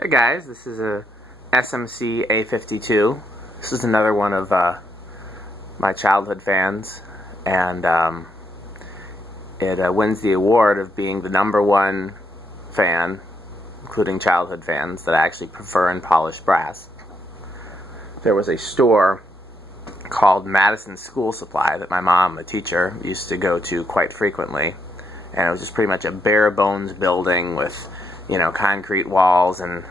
Hey guys, this is a SMC A52. This is another one of my childhood fans, and it wins the award of being the #1 fan, including childhood fans, that I actually prefer in polished brass. There was a store called Madison School Supply that my mom, a teacher, used to go to quite frequently, and it was just pretty much a bare bones building with, you know, concrete walls and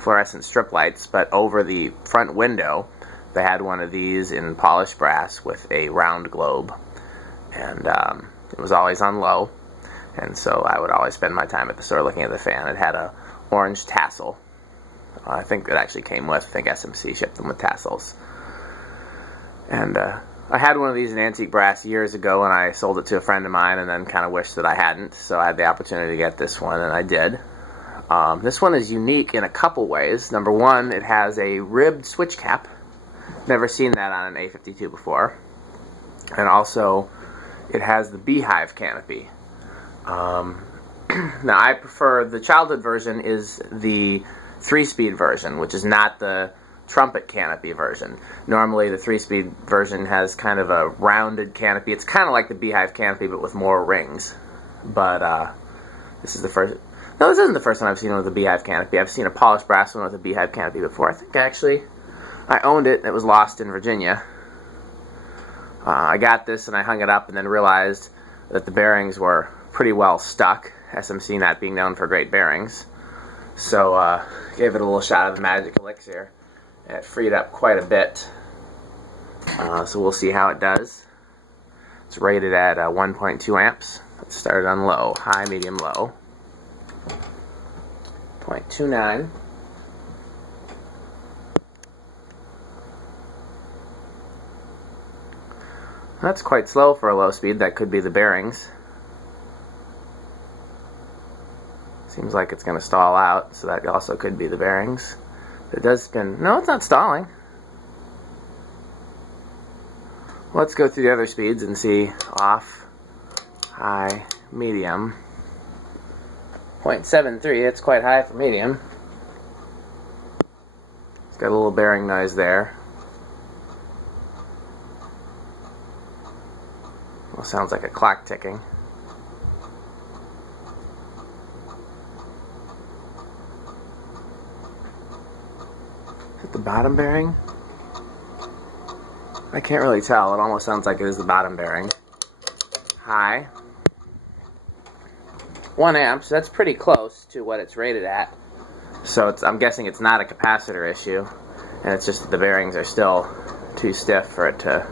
fluorescent strip lights, but over the front window they had one of these in polished brass with a round globe, and it was always on low, and so I would always spend my time at the store looking at the fan. It had a orange tassel. I think it actually came with, I think SMC shipped them with tassels. And I had one of these in antique brass years ago, and I sold it to a friend of mine and then kind of wished that I hadn't, so I had the opportunity to get this one, and I did. This one is unique in a couple ways. Number one, it has a ribbed switch cap. Never seen that on an A52 before. And also, it has the beehive canopy. Now, I prefer, the childhood version is the 3-speed version, which is not the trumpet canopy version. Normally, the 3-speed version has kind of a rounded canopy. It's kind of like the beehive canopy, but with more rings. But this is the first. No, this isn't the first time I've seen one with a beehive canopy. I've seen a polished brass one with a beehive canopy before. I think actually I owned it and it was lost in Virginia. I got this and I hung it up and then realized that the bearings were pretty well stuck, SMC not being known for great bearings. So gave it a little shot of the magic elixir, and it freed up quite a bit. So we'll see how it does. It's rated at 1.2 amps. It started on low, high, medium, low. 0.29. That's quite slow for a low speed. That could be the bearings. Seems like it's going to stall out, so that also could be the bearings. But it does spin. No, it's not stalling. Let's go through the other speeds and see. Off, high, medium. 0.73, it's quite high for medium. It's got a little bearing noise there. Well, sounds like a clock ticking. Is it the bottom bearing? I can't really tell. It almost sounds like it is the bottom bearing. High. 1 amp, so that's pretty close to what it's rated at. So I'm guessing it's not a capacitor issue, and it's just that the bearings are still too stiff for it to.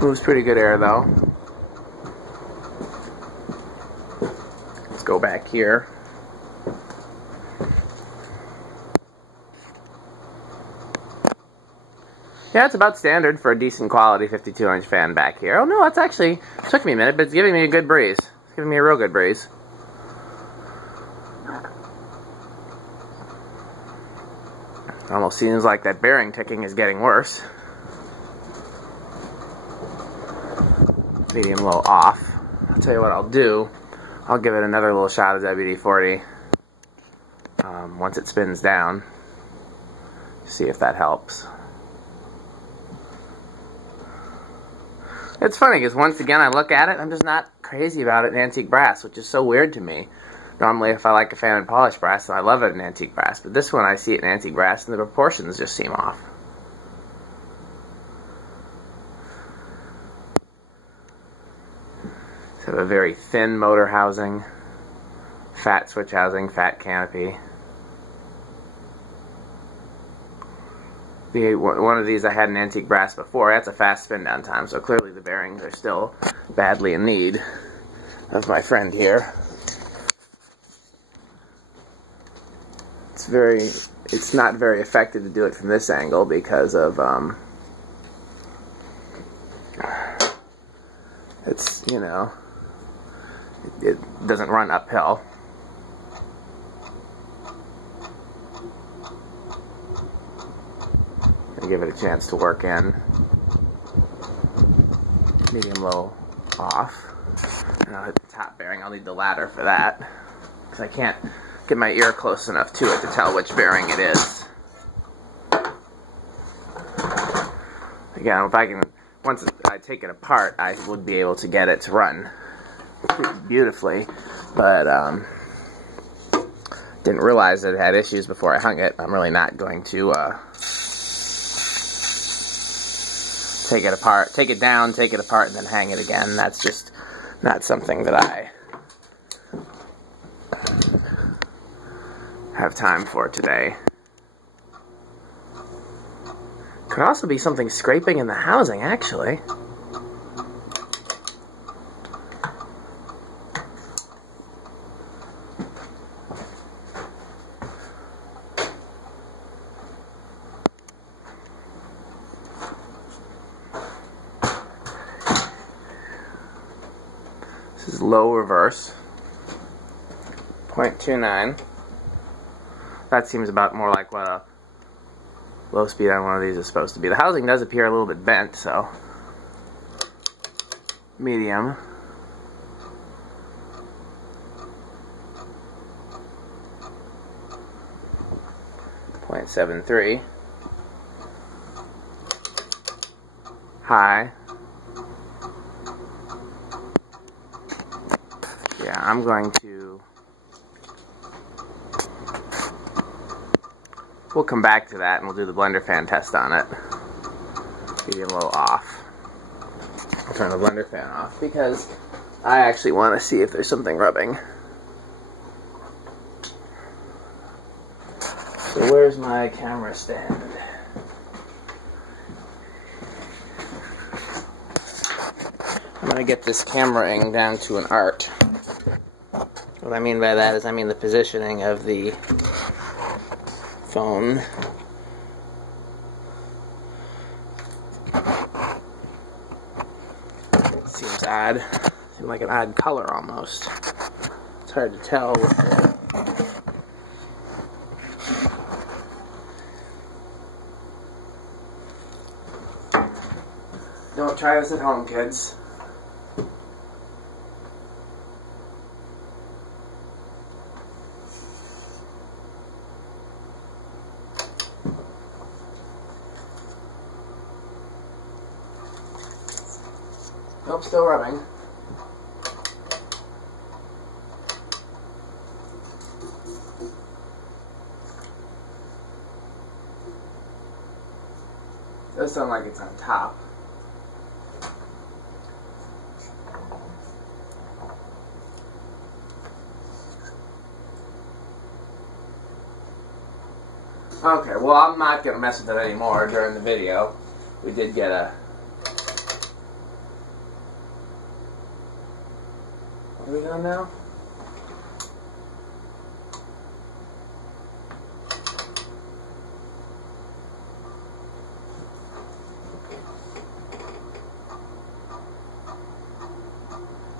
Moves pretty good air though. Let's go back here. Yeah, it's about standard for a decent quality 52-inch fan back here. Oh no, it's actually, it took me a minute, but it's giving me a good breeze. It's giving me a real good breeze. Almost seems like that bearing ticking is getting worse. Medium low off. I'll tell you what I'll do. I'll give it another little shot of WD-40 once it spins down. See if that helps. It's funny because once again I look at it, I'm just not crazy about it in antique brass, which is so weird to me. Normally if I like a fan in polished brass, I love it in antique brass, but this one I see it in antique brass and the proportions just seem off. It's a very thin motor housing, fat switch housing, fat canopy. One of these I had in antique brass before. That's a fast spin down time, so clearly the bearings are still badly in need of my friend here. It's not very effective to do it from this angle because of it's, you know, it doesn't run uphill. Give it a chance to work in. medium low off. And I'll hit the top bearing. I'll need the ladder for that, because I can't get my ear close enough to it to tell which bearing it is. Again, if I can, once I take it apart, I would be able to get it to run beautifully, but didn't realize that it had issues before I hung it. I'm really not going to take it apart, take it down, take it apart, and then hang it again. That's just not something that I have time for today. Could also be something scraping in the housing, actually. This is low reverse, 0.29. That seems about more like what a low speed on one of these is supposed to be. The housing does appear a little bit bent, so medium. .73. High. Yeah, I'm going to... We'll come back to that and we'll do the blender fan test on it. Medium low off. I'll turn the blender fan off because I actually want to see if there's something rubbing. So where's my camera stand? I'm going to get this camera-ing down to an art. What I mean by that is I mean the positioning of the phone. It seems odd. Seems like an odd color almost. It's hard to tell with the... Don't try this at home, kids. Nope, still rubbing. Does sound like it's on top. Okay, well, I'm not going to mess with it anymore during the video. We did get a... What are we doing now?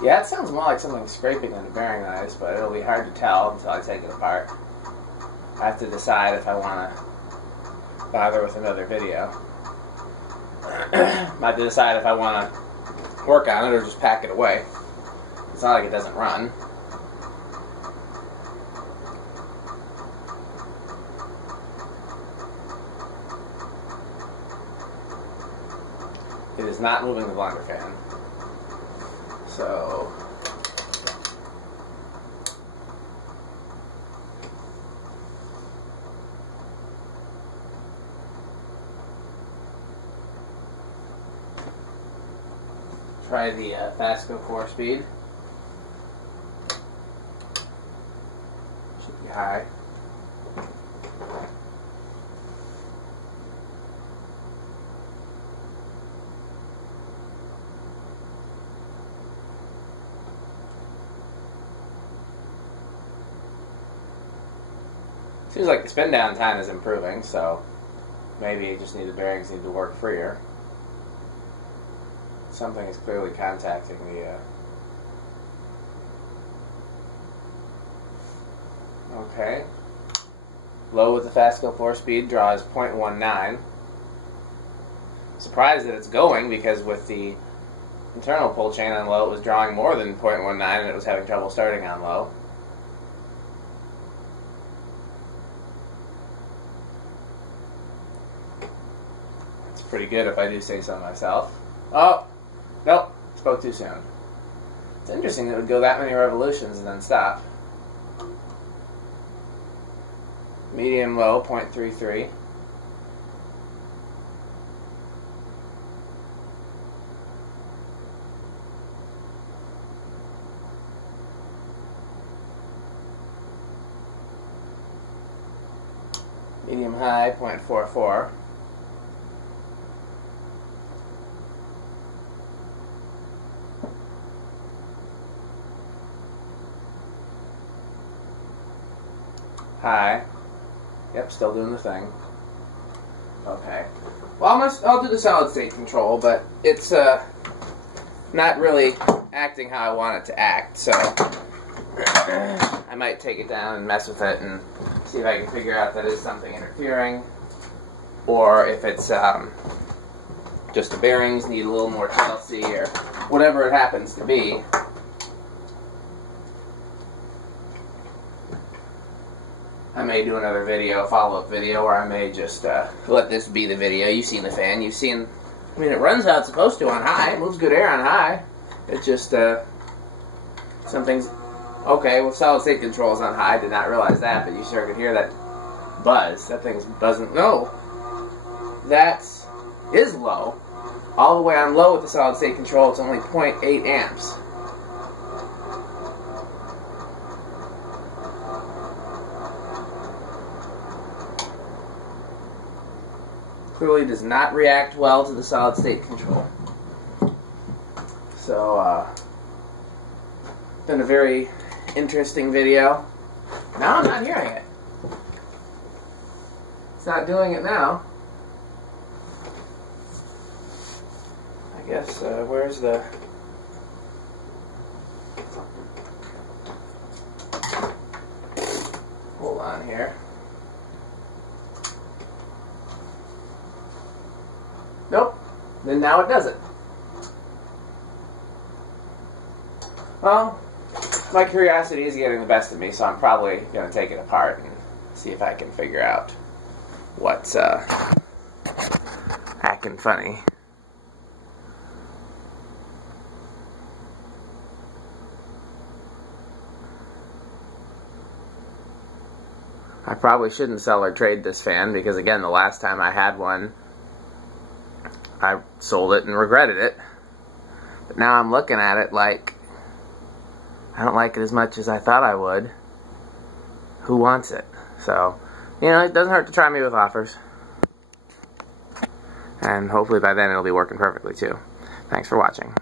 Yeah, it sounds more like something scraping on the bearing eyes, but it'll be hard to tell until I take it apart. I have to decide if I want to bother with another video. I have to decide if I want to work on it or just pack it away. It's not like it doesn't run. It is not moving the blender fan. So... try the Fasco 4-speed. Should be high. Seems like the spin down time is improving, so maybe you just need the bearings need to work freer. Something is clearly contacting the okay. Low with the Fasco 4-speed draws 0.19. Surprised that it's going, because with the internal pull chain on low, it was drawing more than 0.19 and it was having trouble starting on low. It's pretty good if I do say so myself. Oh, nope, spoke too soon. It's interesting that it would go that many revolutions and then stop. Medium low, 0.33. Medium high, 0.44. High. Yep, still doing the thing. Okay. Well, I'll do the solid state control, but it's not really acting how I want it to act, so I might take it down and mess with it and see if I can figure out that is something interfering, or if it's just the bearings need a little more TLC or whatever it happens to be. I may do another video, follow-up video, or I may just let this be the video. You've seen the fan. You've seen, I mean, it runs how it's supposed to on high. It moves good air on high. It's just, something's, okay, well, solid state control is on high. I did not realize that, but you sure could hear that buzz. That thing's buzzing. No, that is low. All the way on low with the solid state control, it's only 0.8 amps. Clearly does not react well to the solid state control. So, been a very interesting video. Now I'm not hearing it. It's not doing it now. I guess, where's the... Hold on here. Nope. Then now it doesn't. Well, my curiosity is getting the best of me, so I'm probably going to take it apart and see if I can figure out what's acting funny. I probably shouldn't sell or trade this fan because, again, the last time I had one, I sold it and regretted it. But now I'm looking at it like, I don't like it as much as I thought I would. Who wants it? So, you know, it doesn't hurt to try me with offers. And hopefully by then it'll be working perfectly too. Thanks for watching.